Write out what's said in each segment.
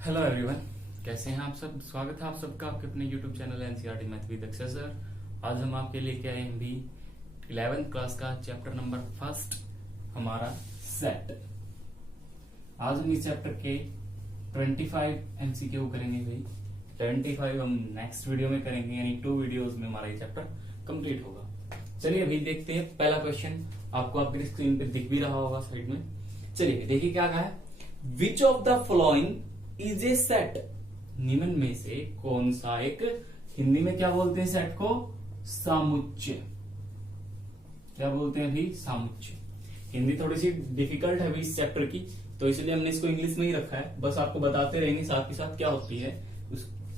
Hello everyone, कैसे हैं आप सब। स्वागत है आप सबका आपके अपने YouTube channel NCERT math with Akshay sir. आज हम आपके लेके आए हैं भी 11th क्लास का चैप्टर नंबर फर्स्ट, हमारा सेट। आज हम इस चैप्टर के 25 एमसीक्यू करेंगे भाई। 25 हम नेक्स्ट वीडियो में करेंगे, यानी 2 वीडियोस में हमारा ये चैप्टर कंप्लीट होगा। चलिए अभी देखते हैं पहला क्वेश्चन। आपको आपकी स्क्रीन पे दिख भी रहा होगा साइड में। चलिए देखिए क्या कहा है। Which of the following is A set. निम्न में से कौन सा एक, हिंदी में क्या बोलते हैं सेट को, सामुच्चय। क्या बोलते हैं अभी, सामुच्चय। हिंदी थोड़ी सी डिफिकल्ट है अभी इस चैप्टर की, तो इसलिए हमने इसको इंग्लिश में ही रखा है। बस आपको बताते रहेंगे साथ के साथ क्या होती है,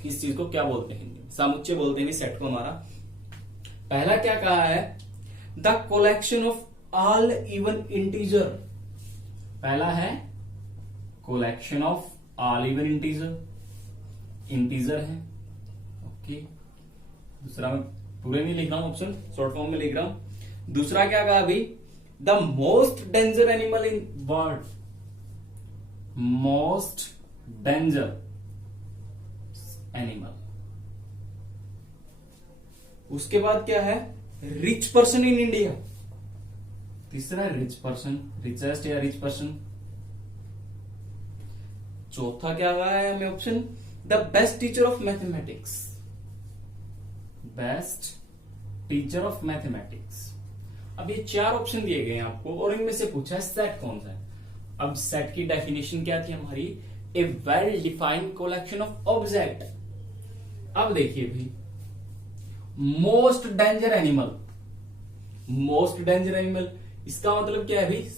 किस चीज को क्या बोलते हैं हिंदी में। सामुच्चय बोलते हैं सेट को हमारा। पहला क्या कहा है, the collection of all even integer. पहला है collection of all even integer है। ओके, दूसरा मैं पूरे नहीं लिख रहा हूं, ऑप्शन शॉर्ट फॉर्म में लिख रहा हूं। दूसरा क्या कहा अभी, the most danger animal in world. Most danger animal. उसके बाद क्या है, रिच पर्सन इन इंडिया। तीसरा रिच पर्सन, रिचेस्ट या रिच पर्सन। चौथा क्या कहा है हमें option, the best teacher of mathematics. Best teacher of mathematics. अब ये 4 ऑप्शन दिए गए हैं आपको और इनमें से पूछा है सेट कौन सा है। अब सेट की डेफिनेशन क्या थी हमारी, a well defined collection of object. अब देखिए भाई, most danger animal. Most danger animal इसका मतलब क्या है भाई,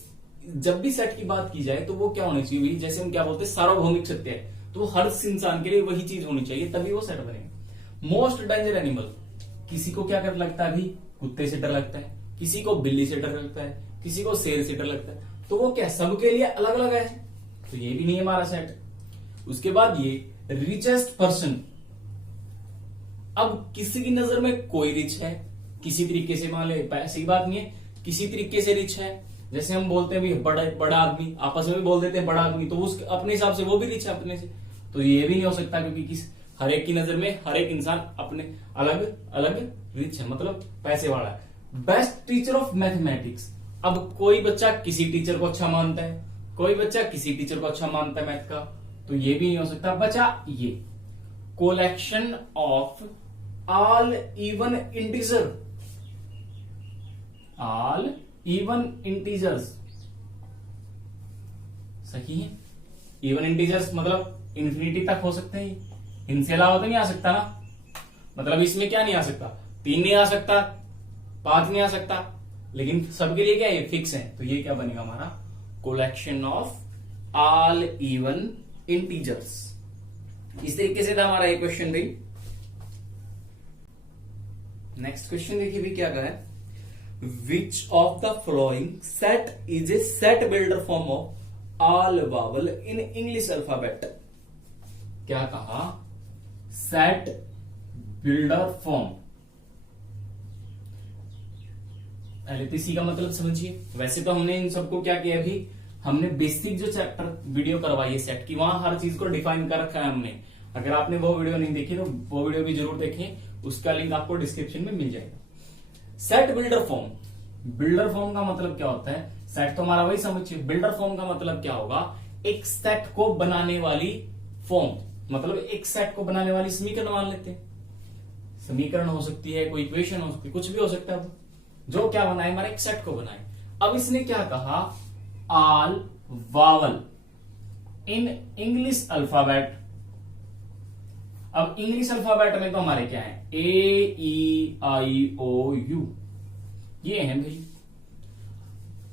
जब भी सेट की बात की जाए तो वो क्या होनी चाहिए भाई, जैसे हम क्या बोलते हैं सार्वभौमिक सत्य है, तो वो हर इंसान के लिए वही चीज होनी चाहिए, तभी वो सेट बनेगा। मोस्ट डेंजर एनिमल, किसी को क्या कर लगता है भाई, कुत्ते से डर लगता है, किसी को बिल्ली से डर लगता है, किसी को शेर से डर लगता है, तो वो क्या सबके लिए अलग अलग है, तो ये भी नहीं है हमारा सेट। उसके बाद ये रिचेस्ट पर्सन। अब किसी की नजर में कोई रिच है, किसी तरीके से मान ले, ऐसी बात नहीं है, किसी तरीके से रिच है। जैसे हम बोलते हैं भी बड़ा आदमी, आपस में भी बोल देते हैं बड़ा आदमी, तो उस अपने हिसाब से वो भी रिच है अपने से, तो ये भी नहीं हो सकता, क्योंकि हर एक की नजर में हर एक इंसान अपने अलग अलग रिच है, मतलब पैसे वाला है। Best teacher of mathematics. अब कोई बच्चा किसी टीचर को अच्छा मानता है, कोई बच्चा किसी टीचर को अच्छा मानता है मैथ का, तो ये भी नहीं हो सकता। बचा ये collection of all even integer. All even integers सही है। इवन इंटीजर्स मतलब इंफिनिटी तक हो सकते हैं, इनसे अलावा तो नहीं आ सकता ना। मतलब इसमें क्या नहीं आ सकता, 3 नहीं आ सकता, 5 नहीं आ सकता, लेकिन सबके लिए क्या है, फिक्स है। तो ये क्या बनेगा हमारा, collection of all even integers. इस तरीके से था हमारा ये क्वेश्चन भाई। नेक्स्ट क्वेश्चन देखिए भी क्या कहा है, Which of the following set is a set builder form of all vowel in English alphabet? क्या कहा, set builder form। पहले तो इसी का मतलब समझिए। वैसे तो हमने इन सबको क्या किया अभी, हमने बेसिक जो चैप्टर वीडियो करवाई है सेट की, वहां हर चीज को डिफाइन कर रखा है हमने। अगर आपने वो वीडियो नहीं देखी तो वो वीडियो भी जरूर देखें, उसका लिंक आपको डिस्क्रिप्शन में मिल जाएगा। Set builder form. Builder form का मतलब क्या होता है, सेट तो हमारा वही समझिए। बिल्डर फॉर्म का मतलब क्या होगा, एक सेट को बनाने वाली फॉर्म, मतलब एक सेट को बनाने वाली समीकरण मान लेते हैं। समीकरण हो सकती है, कोई इक्वेशन हो सकती है, कुछ भी हो सकता है, जो क्या बनाए हमारे एक सेट को बनाए। अब इसने क्या कहा, all vowel in English alphabet. अब इंग्लिश अल्फाबेट में तो हमारे क्या है, AEIOU, ये है भाई,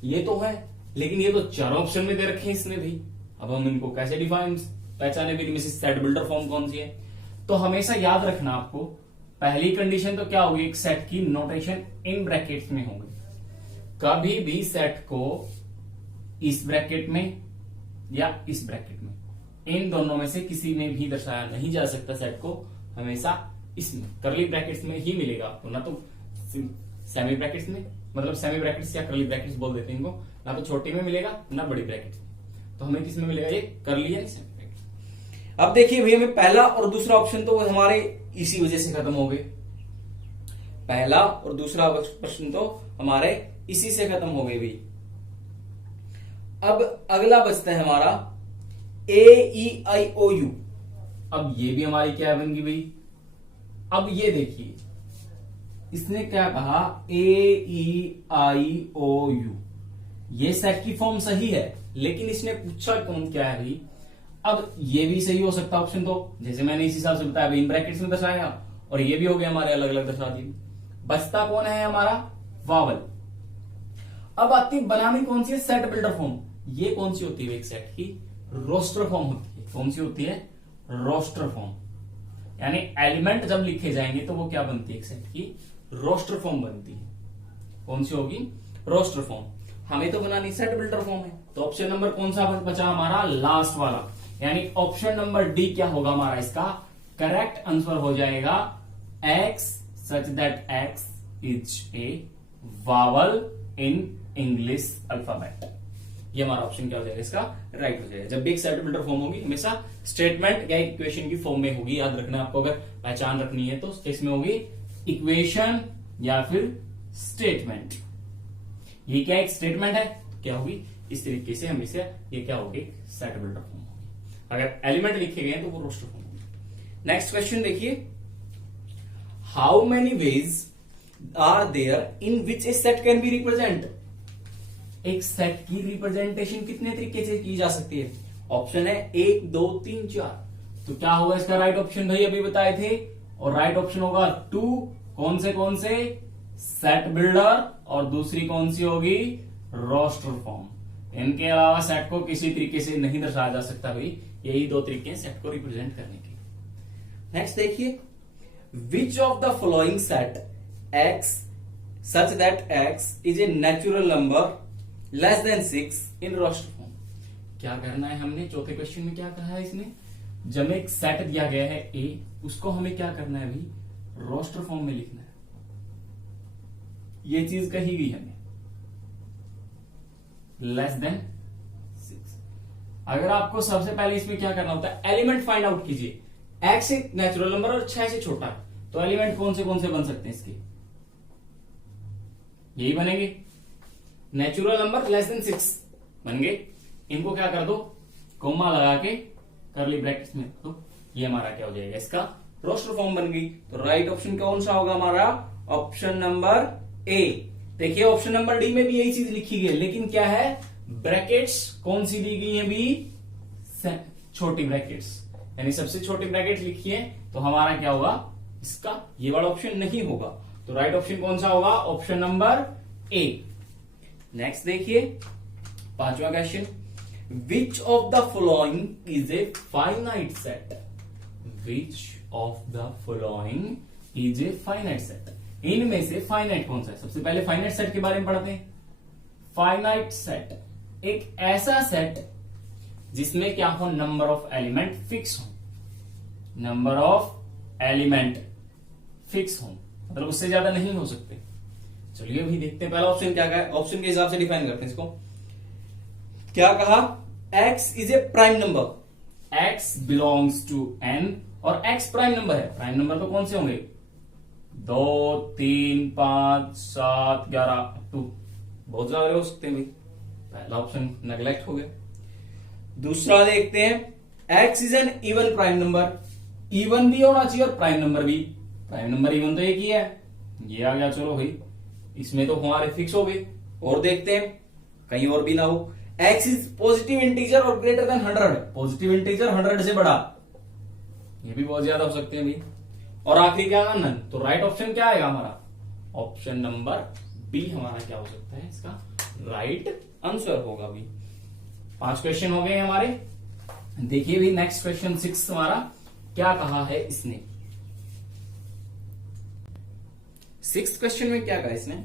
ये तो है, लेकिन ये तो 4 ऑप्शन में दे रखे हैं इसने भाई। अब हम इनको कैसे डिफाइन पहचाने भी, इनमें से सेट बिल्डर फॉर्म कौन सी है। तो हमेशा याद रखना आपको, पहली कंडीशन तो क्या होगी, एक सेट की नोटेशन इन ब्रैकेट्स में होगी। कभी भी सेट को इस ब्रैकेट में या इस ब्रैकेट में, इन दोनों में से किसी में भी दर्शाया नहीं जा सकता सेट को, हमेशा इसमें करली ब्रैकेट्स में ही मिलेगा आपको, ना तो सेमी ब्रैकेट्स में, मतलब सेमी ब्रैकेट्स या करली ब्रैकेट्स बोल देते हैं इनको, ना तो छोटी में मिलेगा ना बड़ी ब्रैकेट्स में। तो हमें किस में मिलेगा, ये करली या सेमी ब्रैकेट। अब देखिए भैया, हमें पहला और दूसरा ऑप्शन तो हमारे इसी वजह से खत्म हो गए। पहला और दूसरा प्रश्न तो हमारे इसी से खत्म हो गए भाई। अब अगला बचता है हमारा AEIOU। अब ये भी हमारी क्या बन गई भाई? अब ये देखिए, इसने क्या कहा, AEIOU। ये सेट की फॉर्म सही है, लेकिन इसने पूछा कौन क्या है भाई। अब ये भी सही हो सकता ऑप्शन, तो जैसे मैंने इस हिसाब से बताया भाई, इन ब्रैकेट्स में दर्शाया, और ये भी हो गया हमारे अलग अलग दर्शा दिए। बचता कौन है हमारा? वावल। अब आती बनानी कौन सी है? Set builder form. ये कौन सी होती है एक सेट की? रोस्टर फॉर्म होती है। कौन सी होती है? Roster form. यानी एलिमेंट जब लिखे जाएंगे तो वो क्या बनती है? एक सेट की रोस्टर फॉर्म बनती है। कौन सी होगी? Roster form. हमें तो बनानी सेट बिल्डर फॉर्म है, तो ऑप्शन नंबर कौन सा बचा हमारा? लास्ट वाला, यानी ऑप्शन नंबर डी क्या होगा हमारा? इसका करेक्ट आंसर हो जाएगा x such that x is A vowel in English alphabet. ये हमारा ऑप्शन क्या हो जाएगा? इसका राइट हो जाएगा। जब भी एक सेट बिल्डर फॉर्म होगी, हमेशा स्टेटमेंट या इक्वेशन की फॉर्म में होगी। याद रखना आपको, अगर पहचान रखनी है तो इसमें होगी इक्वेशन या फिर स्टेटमेंट। ये क्या एक स्टेटमेंट है, क्या होगी? इस तरीके से हमेशा ये क्या होगी? सेट बिल्डर फॉर्म होगी। अगर एलिमेंट लिखे गए तो वो रोस्टर फॉर्म होगी। नेक्स्ट क्वेश्चन देखिए, how many ways are there in which a set can be represent? एक सेट की रिप्रेजेंटेशन कितने तरीके से की जा सकती है? ऑप्शन है 1 2 3 4। तो क्या होगा इसका राइट ऑप्शन? भाई अभी बताए थे, और राइट ऑप्शन होगा 2। कौन से? सेट बिल्डर, और दूसरी कौन सी होगी? Roster form. इनके अलावा सेट को किसी तरीके से नहीं दर्शाया जा सकता भाई। यही दो तरीके हैं सेट को रिप्रेजेंट करने के। नेक्स्ट देखिए, which of the following set x such that x is a natural number less than 6 in roster form? क्या करना है हमने? चौथे क्वेश्चन में क्या कहा है इसने? जब एक सेट दिया गया है ए, उसको हमें क्या करना है भाई? रोस्टर फॉर्म में लिखना है। ये चीज कही गई हमें, लेस देन 6। अगर आपको सबसे पहले इसमें क्या करना होता है? एलिमेंट फाइंड आउट कीजिए। एक्स एक नेचुरल नंबर और 6 से छोटा, तो एलिमेंट कौन से बन सकते हैं इसके? यही बनेंगे, नेचुरल नंबर लेस देन 6 बन गए। इनको क्या कर दो? कोमा लगा के करली ब्रैकेट्स में रख दो। ये हमारा क्या हो जाएगा? इसका रोस्टर फॉर्म बन गई। तो राइट ऑप्शन कौन सा होगा हमारा? Option number A. देखिए ऑप्शन नंबर डी में भी यही चीज लिखी गई है, लेकिन क्या है? ब्रैकेट्स कौन सी दी गई है भी? छोटी ब्रैकेट्स, यानी सबसे छोटी ब्रैकेट्स लिखी है। तो हमारा क्या होगा? इसका ये वाला ऑप्शन नहीं होगा। तो राइट ऑप्शन कौन सा होगा? Option number A. नेक्स्ट देखिए, पांचवा question, which of the following is a finite set? Which of the following is a finite set? इनमें से फाइनाइट कौन सा है? सबसे पहले फाइनाइट सेट के बारे में पढ़ते हैं। फाइनाइट सेट एक ऐसा सेट जिसमें क्या हो? नंबर ऑफ एलिमेंट फिक्स हो। नंबर ऑफ एलिमेंट फिक्स हो, मतलब उससे ज्यादा नहीं हो सकते। चलिए अभी देखते हैं पहला ऑप्शन क्या है। ऑप्शन के हिसाब से डिफाइन करते हैं इसको। क्या कहा? x is a prime number. x belongs to n, और x प्राइम नंबर है। प्राइम नंबर तो कौन से होंगे? 2 3 5 7 11 2, बहुत ज्यादा हो सकते हैं भाई। पहला ऑप्शन नेग्लेक्ट हो गया। दूसरा देखते हैं, x is an even prime number. Even भी होना चाहिए और प्राइम नंबर भी। प्राइम नंबर इवन तो एक ही है, ये आ गया। चलो भाई, इसमें तो हमारे फिक्स हो गए। और देखते हैं कहीं और भी ना हो। x इज पॉजिटिव इंटीजर और ग्रेटर देन 100। पॉजिटिव इंटीजर 100 से बड़ा, ये भी बहुत ज्यादा हो सकते हैं भाई। और आखिरी क्या है? नन। तो राइट ऑप्शन क्या आएगा हमारा? ऑप्शन नंबर बी हमारा क्या हो सकता है? इसका राइट आंसर होगा भाई। 5 क्वेश्चन हो गए हमारे। देखिए भाई नेक्स्ट क्वेश्चन 6 हमारा क्या कहा है इसने? 6th क्वेश्चन में क्या कहा इसने?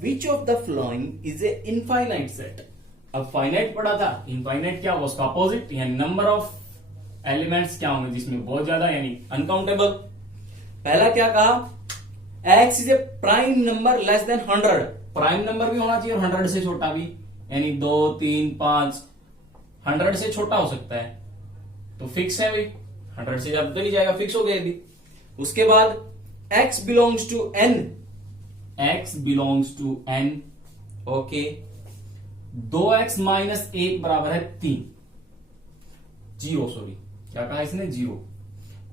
विच of the following is A infinite set? अब फाइनाइट पढ़ा था, इनफाइनाइट क्या होगा? उसका अपोजिट, यानी नंबर ऑफ एलिमेंट्स क्या होंगे जिसमें बहुत ज्यादा, यानी अनकाउंटेबल। पहला क्या कहा? x is a prime number less then 100। Prime number भी होना चाहिए और 100 से छोटा भी, यानी 2 3 5 100 से छोटा हो सकता है। तो फिक्स है भाई, 100 से ज्यादा तो नहीं जाएगा, फिक्स हो गया अभी। उसके बाद x belongs to n, x belongs to n, okay. 2x minus 1 बराबर है 3, 0, सॉरी क्या कहा इसने, 0।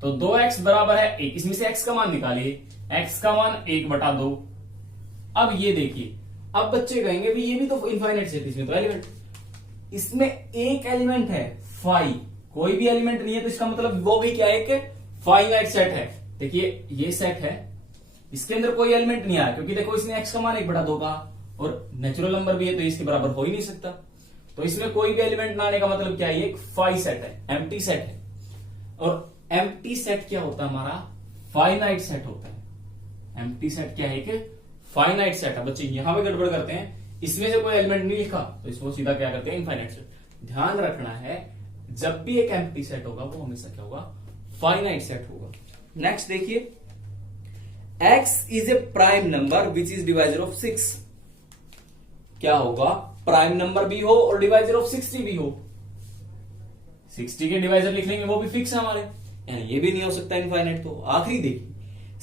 तो 2x बराबर है 1, इसमें से x का मान निकालिए, x का मान 1/2। अब ये देखिए, अब बच्चे कहेंगे भी ये भी तो इनफाइनाइट सेट, इसमें तो एलिमेंट, इसमें एक एलिमेंट है फाई, कोई भी एलिमेंट नहीं है, तो इसका मतलब वो भी क्या है कि फाइनाइट सेट है। देखिए ये सेट है, इसके अंदर कोई एलिमेंट नहीं आया, क्योंकि देखो इसने x का मान 1/2 कहा और नेचुरल नंबर भी है, तो इसके बराबर हो ही नहीं सकता। तो इसमें कोई भी एलिमेंट ना आने का मतलब क्या है, ये एक फाई सेट है, एम्प्टी सेट है। और एम्प्टी सेट क्या होता है हमारा, फाइनाइट सेट होता है। एम्प्टी सेट क्या है, एक फाइनाइट सेट है। बच्चे यहां पे गड़बड़ करते हैं, इसमें से कोई एलिमेंट नहीं लिखा तो इसको सीधा क्या करते हैं, इनफाइनाइट सेट। ध्यान रखना है, जब भी एक एम्प्टी सेट होगा वो हमेशा क्या होगा, फाइनाइट सेट होगा। नेक्स्ट देखिए, x is a prime number which is divisor of 6। क्या होगा, प्राइम नंबर भी हो और डिवाइजर ऑफ 60 भी हो। 60 के डिवाइजर लिख लेंगे, वो भी फिक्स है हमारे, यानी ये भी नहीं हो सकता इनफाइनाइट। तो आखिरी देखिए,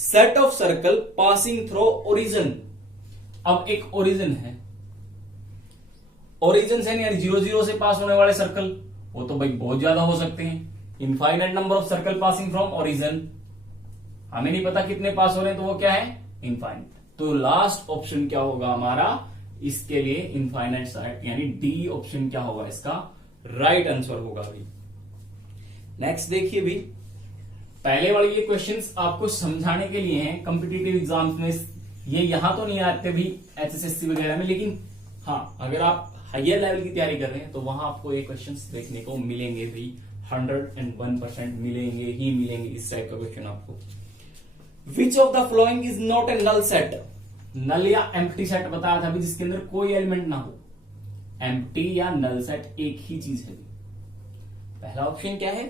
set of circle passing through origin. अब एक ओरिजिन है, ओरिजिन से यानी 0 0 से पास होने वाले सर्कल, वो तो भाई बहुत ज्यादा हो सकते हैं। Infinite number of circle passing from origin, हमें नहीं पता कितने पास हो रहे हैं, तो वो क्या है, इनफाइनाइट। तो लास्ट ऑप्शन क्या होगा हमारा इसके लिए, इनफाइनाइट सेट, यानी डी ऑप्शन क्या होगा इसका राइट आंसर होगा अभी। नेक्स्ट देखिए भी, पहले वाले ये क्वेश्चंस आपको समझाने के लिए हैं कॉम्पिटिटिव एग्जाम्स में, ये यहां तो नहीं आते भी एचएसएससी वगैरह में, लेकिन हाँ अगर आप हायर लेवल की तैयारी कर रहे हैं तो वहां आपको ये क्वेश्चंस देखने को मिलेंगे भी, 101% मिलेंगे ही मिलेंगे इस टाइप का क्वेश्चन आपको। Which of the following is not a null set. Null या एम्प्टी सेट बताया था अभी, जिसके अंदर कोई एलिमेंट ना हो। एम्प्टी या नल सेट एक ही चीज है। पहला ऑप्शन क्या है,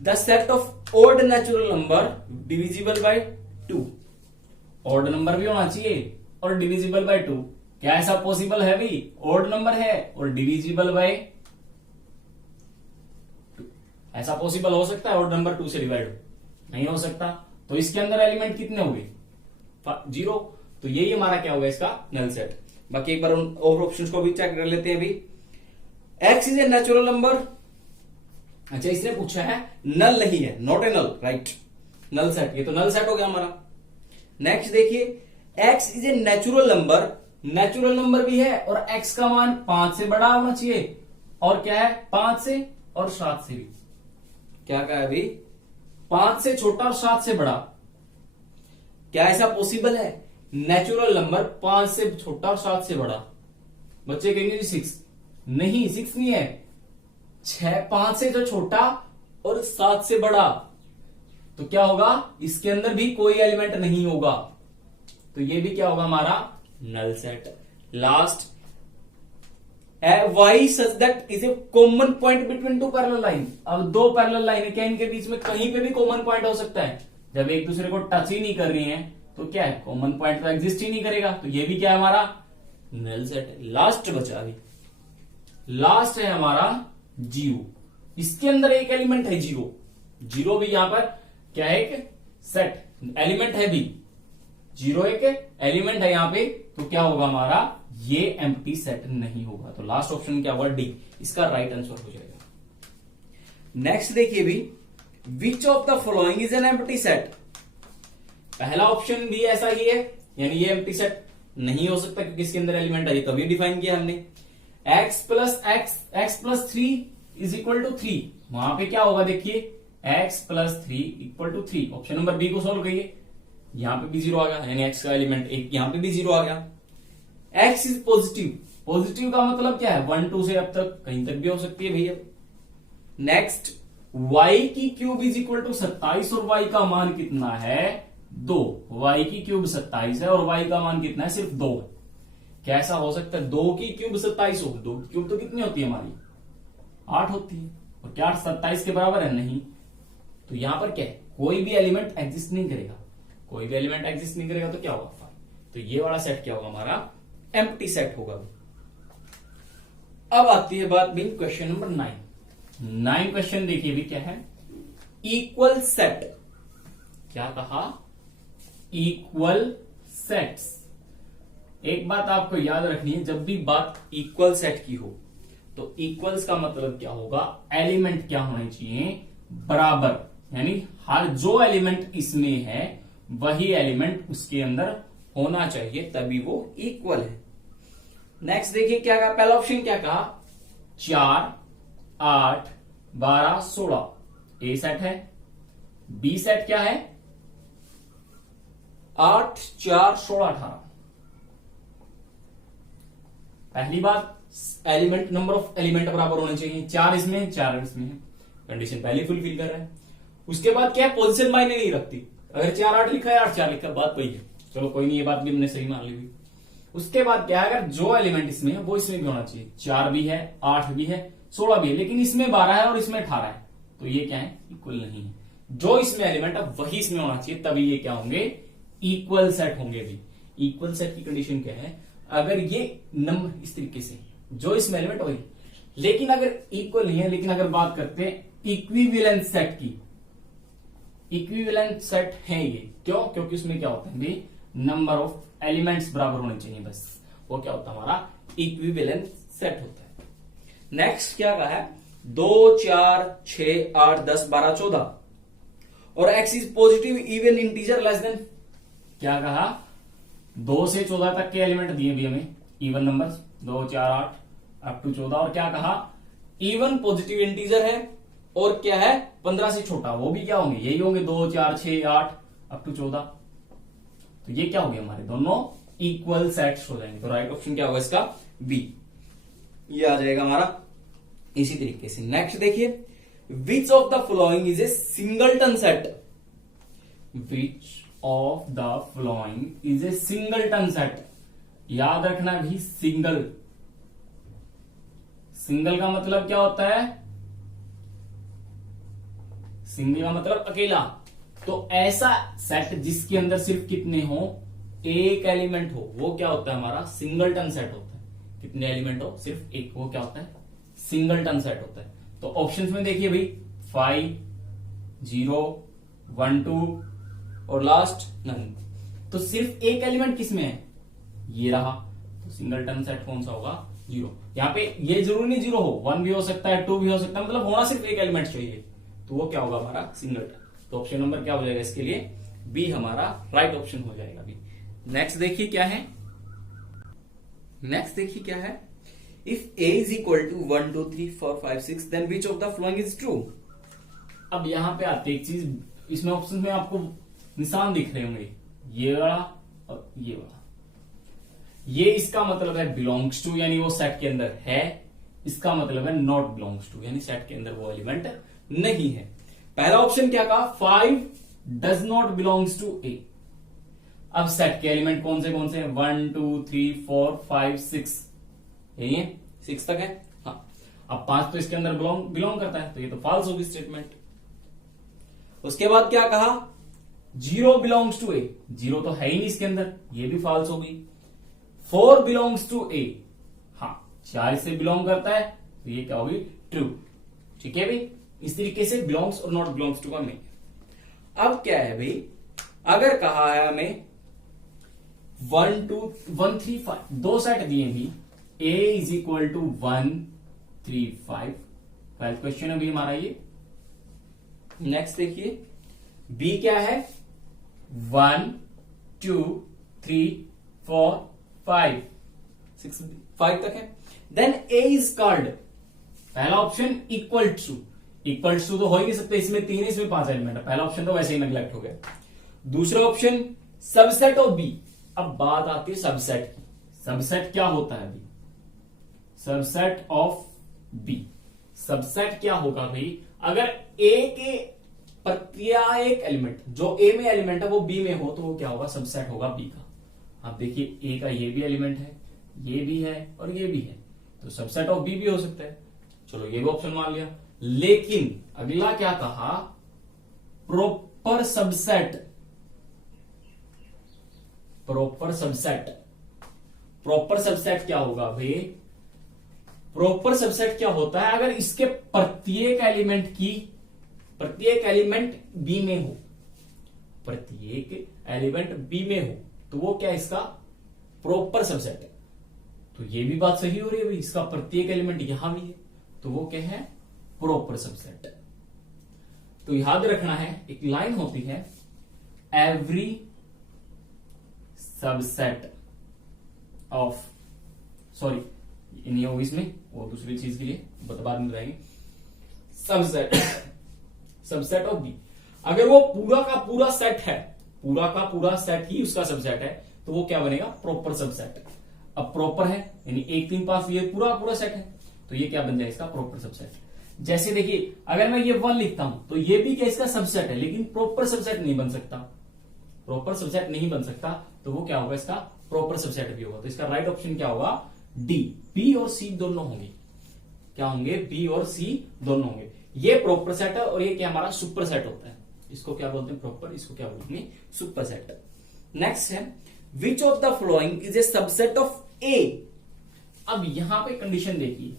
the set of odd natural number divisible by 2। Odd number भी होना चाहिए और डिविजिबल बाय 2। क्या ऐसा पॉसिबल है भी, ओड नंबर है और डिविजिबल बाय 2, ऐसा पॉसिबल हो सकता है ओड नंबर 2 से डिवाइड हो? नहीं हो सकता। तो इसके अंदर एलिमेंट कितने होंगे, 0। तो यही हमारा क्या होगा इसका नल सेट। बाकी एक बार उन और ऑप्शंस को भी चेक कर लेते हैं अभी। x is a natural number, अच्छा इसने पूछा है नल नहीं है, not a null, right, null set, ये तो नल सेट हो गया हमारा। नेक्स्ट देखिए, x is a natural number, natural number भी है और x का मान 5 से बड़ा होना चाहिए, और क्या है 5 से और 7 से भी, क्या कहा अभी, 5 से छोटा और 7 से बड़ा। क्या ऐसा पॉसिबल है, नेचुरल नंबर 5 से छोटा और 7 से बड़ा? बच्चे कहेंगे जी 6, नहीं 6 नहीं है, 5 से जो छोटा और 7 से बड़ा। तो क्या होगा, इसके अंदर भी कोई एलिमेंट नहीं होगा, तो ये भी क्या होगा हमारा null set. Last, y such that is a common point between two parallel line। अब दो पैरेलल लाइन है, क्या इनके बीच में कहीं पे भी कॉमन पॉइंट हो सकता है? जब एक दूसरे को टच ही नहीं कर रही हैं तो क्या है, कॉमन पॉइंट तो एग्जिस्ट ही नहीं करेगा, तो ये भी क्या है हमारा नल सेट है। लास्ट बचा अभी, लास्ट है हमारा 0। इसके अंदर एक एलिमेंट है 0, 0 भी यहां पर क्या है, एक सेट एलिमेंट है भी, 0 एक एलिमेंट है यहां पे, तो क्या होगा हमारा ये एम्प्टी सेट नहीं होगा। तो लास्ट ऑप्शन क्या होगा, डी, इसका राइट आंसर हो जाएगा। नेक्स्ट देखिए भी, विच of the following is an empty set. पहला ऑप्शन भी ऐसा ही है, यानी ये एम्प्टी सेट नहीं हो सकता क्योंकि इसके अंदर एलिमेंट है, ये कभी डिफाइन किया हमने। x plus 3 is equal to 3, वहां पे क्या होगा देखिए, x plus 3 equal to 3। Option number B को सोल्व करिए, यहां पे भी 0 आ गया, यानी x का एलिमेंट एक, यहां पे भी 0 आ गया। x इज पॉजिटिव, पॉजिटिव का मतलब क्या है, 1 2 से अब तक कहीं तक भी हो सकती है भैया। नेक्स्ट, y की क्यूब इज इक्वल टू 27 और y का मान कितना है 2। y की क्यूब 27 है और y का मान कितना है, सिर्फ 2 है। कैसा हो सकता है 2 की क्यूब 27 हो, 2 की क्यूब तो कितनी होती है हमारी 8 होती है, और क्या 27 के बराबर है, नहीं। तो यहां पर क्या है, कोई भी एलिमेंट एग्जिस्ट नहीं करेगा, कोई भी एलिमेंट एग्जिस्ट नहीं करेगा, तो क्या होगा, तो ये वाला सेट क्या होगा हमारा एम्प्टी सेट होगा। अब आती है बात भी क्वेश्चन नंबर 9। 9 क्वेश्चन देखिए भी क्या है, इक्वल सेट। क्या कहा, इक्वल सेट्स। एक बात आपको याद रखनी है, जब भी बात इक्वल सेट की हो तो इक्वल्स का मतलब क्या होगा, एलिमेंट क्या होने चाहिए, बराबर। यानी हर जो एलिमेंट इसमें है वही एलिमेंट उसके अंदर होना चाहिए, तभी वो इक्वल है। नेक्स्ट देखिए क्या कहा, पहला ऑप्शन क्या कहा, 4 8 12 16 ए सेट है। बी सेट क्या है, 8 4 16 18। पहली बात, एलिमेंट, नंबर ऑफ एलिमेंट बराबर होने चाहिए, 4 इसमें 4 इसमें है, कंडीशन पहले फुलफिल कर रहा है। उसके बाद क्या है, पोजीशन मायने नहीं रखती, अगर 4 8 लिखा है 8 4 लिखा है, बात वही है। चलो कोई नहीं, ये बात भी हमने सही मान ली हुई। उसके बाद क्या है, अगर जो एलिमेंट इसमें है वो इसमें भी होना चाहिए, 4 भी है 8 भी है 16 भी है, लेकिन इसमें 12 है और इसमें 18 है, तो ये क्या है, इक्वल नहीं है। जो इसमें एलिमेंट है वही इसमें होना चाहिए, तभी ये क्या होंगे, इक्वल सेट होंगे भी। इक्वल सेट की कंडीशन क्या है, अगर ये नंबर इस तरीके से, जो इसमें एलिमेंट वही, लेकिन अगर इक्वल नहीं है, लेकिन अगर बात करते हैं इक्विवेलेंट सेट की, इक्विवेलेंट सेट है ये, क्यों, क्योंकि उसमें क्या होता है भी, नंबर ऑफ एलिमेंट्स बराबर होने चाहिए, बस वो क्या होता है, हमारा इक्विवेलेंट सेट होता है। नेक्स्ट क्या कहा है, 2 4 6 8 10 12 14 और x is positive even integer less than, क्या कहा, 2 से 14 तक के एलिमेंट दिए भी हमें, इवन नंबर्स 2 4 8 अप टू 14, और क्या कहा, इवन पॉजिटिव इंटीजर है, और क्या है, 15 से छोटा, वो भी क्या होंगे, यही होंगे 2 4 6 8 अप टू 14। तो ये क्या हो गया, हमारे दोनों इक्वल सेट्स हो जाएंगे। तो राइट ऑप्शन क्या होगा इसका, बी, ये आ जाएगा हमारा। इसी तरीके से नेक्स्ट देखिए, which of the following is A singleton set, which of the following is A singleton set. याद रखना भी, सिंगल, सिंगल का मतलब क्या होता है, सिंगल का मतलब अकेला। तो ऐसा सेट जिसके अंदर सिर्फ कितने हो, एक एलिमेंट हो, वो क्या होता है, हमारा सिंगलटन सेट होता है। कितने एलिमेंट हो, सिर्फ एक, वो क्या होता है, सिंगलटन सेट होता है। तो ऑप्शंस में देखिए भाई, 5 0 1 2 और लास्ट नन। तो सिर्फ एक एलिमेंट किसमें है, ये रहा, तो सिंगलटन सेट कौन सा होगा, 0। यहां पे ये जरूरी नहीं 0 हो, 1 भी हो सकता है, 2 भी हो सकता है, मतलब होना सिर्फ एक एलिमेंट चाहिए, तो वो क्या होगा, हमारा सिंगलटन। तो ऑप्शन नंबर क्या हो जाएगा इसके लिए, बी हमारा राइट ऑप्शन हो जाएगा बी। नेक्स्ट देखिए क्या है, नेक्स्ट देखिए क्या है, if a is equal to 1 2 3 4 5 6 then which of the following is true. अब यहां पे आते एक चीज, इसमें ऑप्शन में आपको निशान दिख रहे होंगे, ये वाला और ये वाला, ये इसका मतलब है बिलोंग्स टू, यानी वो सेट के अंदर है, इसका मतलब है नॉट बिलोंग्स टू, यानी सेट के अंदर वो एलिमेंट नहीं है। पहला ऑप्शन क्या कहा, 5 डज नॉट बिलोंग्स टू ए। अब सेट के एलिमेंट कौन से 1 2 3 4 5 6, यही है, 6 तक है, हाँ। अब 5 तो इसके अंदर बिलोंग करता है, तो ये तो फॉल्स होगी स्टेटमेंट। उसके बाद क्या कहा, 0 बिलोंग्स टू ए, 0 तो है ही नहीं इसके अंदर, ये भी फॉल्स होगी। 4 बिलोंग्स टू ए, हाँ 4 से बिलोंग करता है, तो ये क्या होगी, ट्रू। ठीक है भाई, इस तरीके से बिलोंग्स और नॉट बिलोंग्स टू का में। अब क्या है भाई, अगर कहा है हमें 1 2 1 3 5, दो सेट दिए भी, a इज इक्वल टू 1 3 5, पहला क्वेश्चन अभी हमारा ये। नेक्स्ट देखिए, b क्या है, 1 2 3 4 5 6 5 तक है। देन a इज कॉल्ड, पहला option equal to, equal to तो हो ही नहीं सकते, इसमें 3 इसमें 5 एलिमेंट है, पहला ऑप्शन तो वैसे ही नेग्लेक्ट हो गया। दूसरा ऑप्शन सबसेट ऑफ बी। अब बात आती है सबसेट की, सबसेट क्या होता है अभी, सबसेट ऑफ बी। सबसेट क्या होगा भाई, अगर ए के प्रक्रिया एक एलिमेंट, जो ए में एलिमेंट है वो बी में हो, तो वो क्या होगा, सबसेट होगा बी का। आप देखिए ए का ये भी एलिमेंट है, ये भी है और ये भी है, तो सबसेट ऑफ बी भी हो सकता है। चलो ये भी ऑप्शन मान लिया, लेकिन अगला क्या कहा, proper subset. Proper subset, proper subset क्या होगा भाई, प्रॉपर सबसेट क्या होता है, अगर इसके प्रत्येक एलिमेंट बी में हो, प्रत्येक एलिमेंट बी में हो, तो वो क्या इसका प्रॉपर सबसेट है। तो ये भी बात सही हो रही है भाई, इसका प्रत्येक एलिमेंट यहां भी है, तो वो क्या है, प्रॉपर सबसेट। तो याद रखना है, एक लाइन होती है, एवरी सबसेट ऑफ, सॉरी नहीं होगी इसमें, वो दूसरी चीज के लिए बाद में बताएंगे। सबसेट ऑफ बी, अगर वो पूरा का पूरा सेट है, पूरा का पूरा सेट ही उसका सबसेट है, तो वो क्या बनेगा, प्रॉपर सबसेट। अब प्रॉपर है यानी 1 3 5 ये पूरा पूरा सेट है, तो ये क्या बन जाएगा, इसका प्रॉपर सबसेट। जैसे देखिए, अगर मैं ये 1 लिखता हूं तो ये भी क्या इसका सबसेट है, लेकिन प्रॉपर सबसेट नहीं बन सकता, प्रॉपर सबसेट नहीं बन सकता, तो वो क्या होगा, इसका प्रॉपर सबसेट भी होगा। तो इसका राइट ऑप्शन क्या होगा, डी। बी और सी दोनों होंगे, क्या होंगे, बी और सी दोनों होंगे। ये प्रॉपर सेट है और ये क्या हमारा सुपर सेट होता है, इसको क्या बोलते हैं प्रॉपर, इसको क्या बोलते हैं सुपर सेट। नेक्स्ट है, which of the following is a subset of A. अब यहां पे कंडीशन देखिए,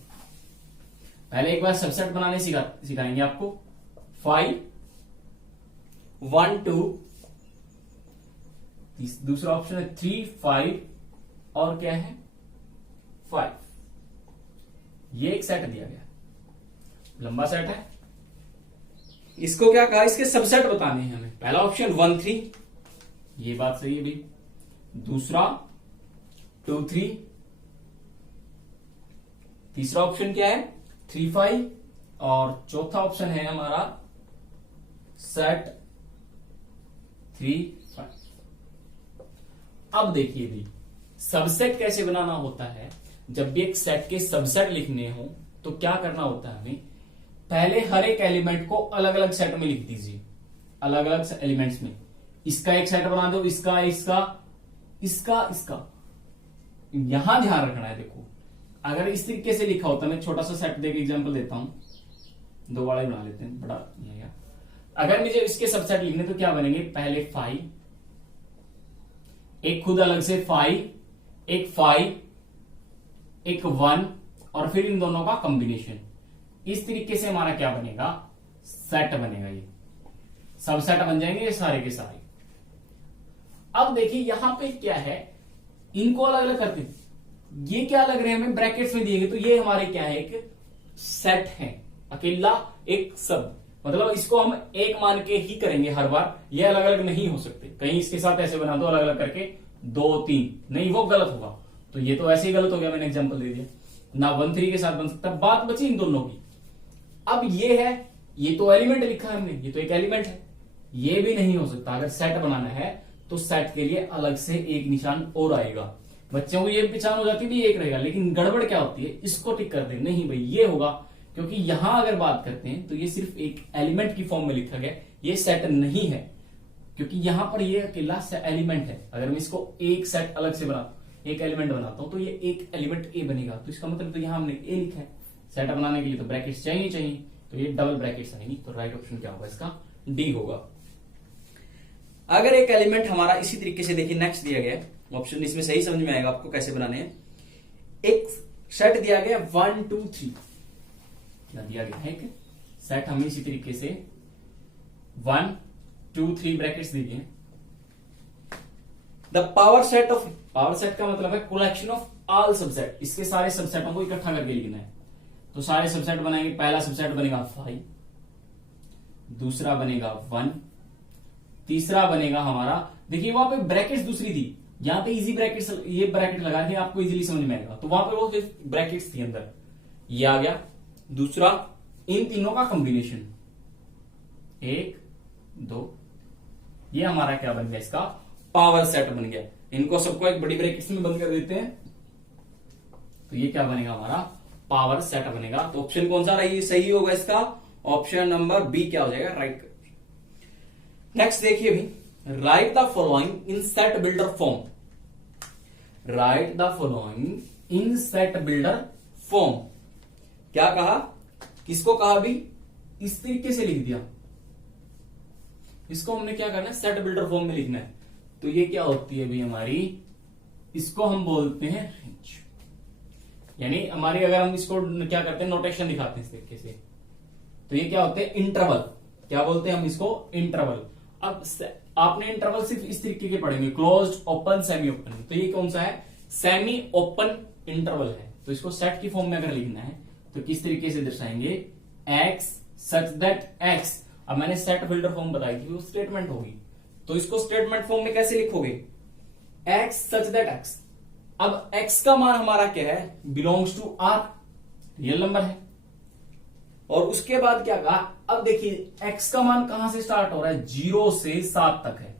पहले एक बार सबसेट बनाने सिखाएंगे आपको। 5 1 2, दूसरा ऑप्शन है 3 5 और क्या है 5। ये एक सेट दिया गया, लंबा सेट है, इसको क्या कहा, इसके सबसेट बताने हैं हमें। पहला ऑप्शन 1 3, ये बात सही है भाई। दूसरा 2 3, तीसरा ऑप्शन क्या है 3 5 और चौथा ऑप्शन है हमारा सेट 3 5। अब देखिए भाई, सबसेट कैसे बनाना होता है, जब भी एक सेट के सबसेट लिखने हो तो क्या करना होता है हमें, पहले हर एक एलिमेंट को अलग अलग सेट में लिख दीजिए, अलग अलग एलिमेंट्स में। इसका एक सेट बना दो, इसका इसका इसका इसका। यहां ध्यान रखना है, देखो अगर इस तरीके से लिखा होता, मैं छोटा सा सेट देके एग्जांपल देता हूं, 2 वाले बना लेते हैं, बड़ा नहीं है। अगर मुझे इसके सबसेट लिखने तो क्या बनेंगे, पहले 5, एक खुद अलग से 5, एक 5, एक 1 और फिर इन दोनों का कॉम्बिनेशन। इस तरीके से हमारा क्या बनेगा, सेट बनेगा, ये सबसेट बन जाएंगे ये सारे के सारे। अब देखिए यहां पे क्या है, इनको अलग अलग करते, ये क्या लग रहे हैं हमें, ब्रैकेट्स में दिए गए, तो ये हमारे क्या है, एक सेट है, अकेला एक सब, मतलब इसको हम एक मान के ही करेंगे हर बार, ये अलग अलग नहीं हो सकते। कहीं इसके साथ ऐसे बना दो अलग अलग करके 2 3, नहीं वो गलत होगा, तो ये तो ऐसे ही गलत हो गया, मैंने एग्जांपल दे दिया ना। 1 3 के साथ बन सकता, बात बची इन दोनों की। अब ये है, ये तो एलिमेंट लिखा है हमने, ये तो एक एलिमेंट है, ये भी नहीं हो सकता। अगर सेट बनाना है तो सेट के लिए अलग से एक निशान और आएगा। बच्चों को ये पहचान हो जाती है एक रहेगा, लेकिन गड़बड़ क्या होती है, इसको टिक कर दे, नहीं भाई ये होगा, क्योंकि यहां अगर बात करते हैं तो ये सिर्फ एक एलिमेंट की फॉर्म में लिखा गया, ये सेट नहीं है, क्योंकि यहां पर ये अकेला एलिमेंट है। अगर मैं इसको एक सेट अलग से बनाता हूं, एक एलिमेंट बनाता हूं, तो ये एक एलिमेंट ए बनेगा, तो इसका मतलब तो यहां हमने ए लिखा है। सेट बनाने के लिए तो ब्रैकेट्स चाहिए, तो ये डबल ब्रैकेट्स आएंगी, तो राइट ऑप्शन क्या होगा, इसका डी होगा। अगर एक एलिमेंट हमारा इसी तरीके से, देखिए नेक्स्ट दिया गया ऑप्शन, इसमें सही समझ में आएगा आपको कैसे बनाने हैं। एक सेट दिया गया 1 2 3, क्या दिया गया है, एक सेट हमें इसी तरीके से 1 2 3 ब्रैकेट्स दी गए। द पावर सेट का मतलब है कलेक्शन ऑफ ऑल सबसेट, इसके सारे सबसेटों को इकट्ठा करके लिखना है। तो सारे सबसेट बनाएंगे, पहला सबसेट बनेगा 5, दूसरा बनेगा 1, तीसरा बनेगा हमारा, देखिए वहां पे ब्रैकेट्स दूसरी थी, यहां पे इजी ब्रैकेट्स, ये ब्रैकेट लगा के आपको इजीली समझ में आएगा, तो वहां पे वो ब्रैकेट्स थी अंदर, ये आ गया। दूसरा इन तीनों का कॉम्बिनेशन 1 2, ये हमारा क्या बन गया, इसका पावर सेट बन गया। इनको सबको एक बड़ी ब्रैकेट्स में बंद कर देते हैं, तो ये क्या बनेगा, हमारा पावर सेट बनेगा। तो ऑप्शन कौन सा सही होगा इसका, ऑप्शन नंबर बी क्या हो जाएगा, राइट। नेक्स्ट देखिए भी, right the following in set builder form, right the following in set builder form. क्या कहा, किसको कहा भी, इस तरीके से लिख दिया, इसको हमने क्या करना है, सेट बिल्डर फॉर्म में लिखना है। तो ये क्या होती है भी हमारी, इसको हम बोलते हैं रेंज। यानी हमारी अगर हम इसको क्या करते हैं, नोटेशन दिखाते हैं इस तरीके से, तो ये क्या होते हैं, इंटरवल। क्या बोलते हैं हम इसको, इंटरवल। अब आपने इंटरवल सिर्फ इस तरीके के पढ़ेंगे, क्लोज्ड, ओपन, सेमी ओपन। तो ये कौन सा है, सेमी ओपन इंटरवल है। तो इसको सेट की फॉर्म में अगर लिखना है तो किस तरीके से दर्शाएंगे, एक्स सच दैट एक्स। अब मैंने सेट फिल्टर फॉर्म बताई थी, वो स्टेटमेंट होगी, तो इसको स्टेटमेंट फॉर्म में कैसे लिखोगे, एक्स सच दैट एक्स। अब एक्स का मान हमारा क्या है, belongs to R, real number है। और उसके बाद क्या कहा, अब देखिए एक्स का मान कहां से स्टार्ट हो रहा है, 0 से 7 तक है,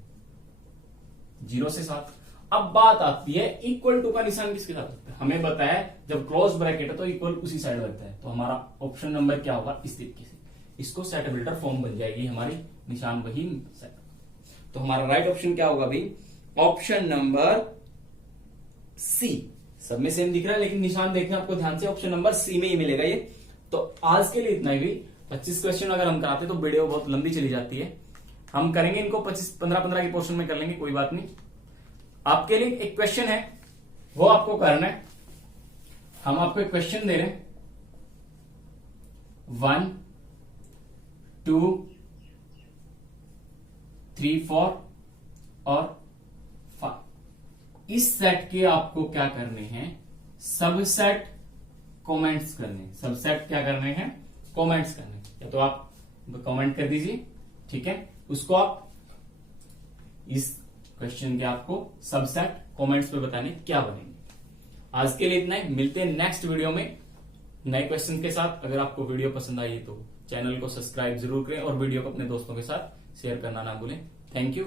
0 से 7। अब बात आती है इक्वल टू का निशान किसके साथ होता है, हमें बताया जब क्लोज ब्रैकेट है तो इक्वल उसी साइड लगता है। तो हमारा ऑप्शन नंबर क्या होगा, इस तरीके से, इसको सेट फिल्टर फॉर्म बन जाएगी हमारी, निशान वही सेट। तो हमारा राइट ऑप्शन क्या होगा भाई, ऑप्शन नंबर सी। सब में सेम दिख रहा है लेकिन निशान देखना आपको ध्यान से, ऑप्शन नंबर सी में ही मिलेगा ये। तो आज के लिए इतना ही भी। 25 क्वेश्चन अगर हम कराते तो वीडियो बहुत लंबी चली जाती है, हम करेंगे इनको 15-15 के पोर्शन में कर लेंगे, कोई बात नहीं। आपके लिए एक क्वेश्चन है, वो आपको करना है। हम आपको एक क्वेश्चन दे रहे हैं, 1 2 3 4 और 5। इस सेट के आपको क्या करने हैं, सबसेट कमेंट्स करने। सबसेट क्या करने हैं, कमेंट्स करने। या तो आप कमेंट कर दीजिए, ठीक है, उसको आप इस क्वेश्चन के आपको सबसेट कमेंट्स पे बताने क्या बनेंगे। आज के लिए इतना ही, मिलते हैं नेक्स्ट वीडियो में नए क्वेश्चन के साथ। अगर आपको वीडियो पसंद आई तो चैनल को सब्सक्राइब जरूर करें और वीडियो को अपने दोस्तों के साथ शेयर करना ना भूलें। Thank you.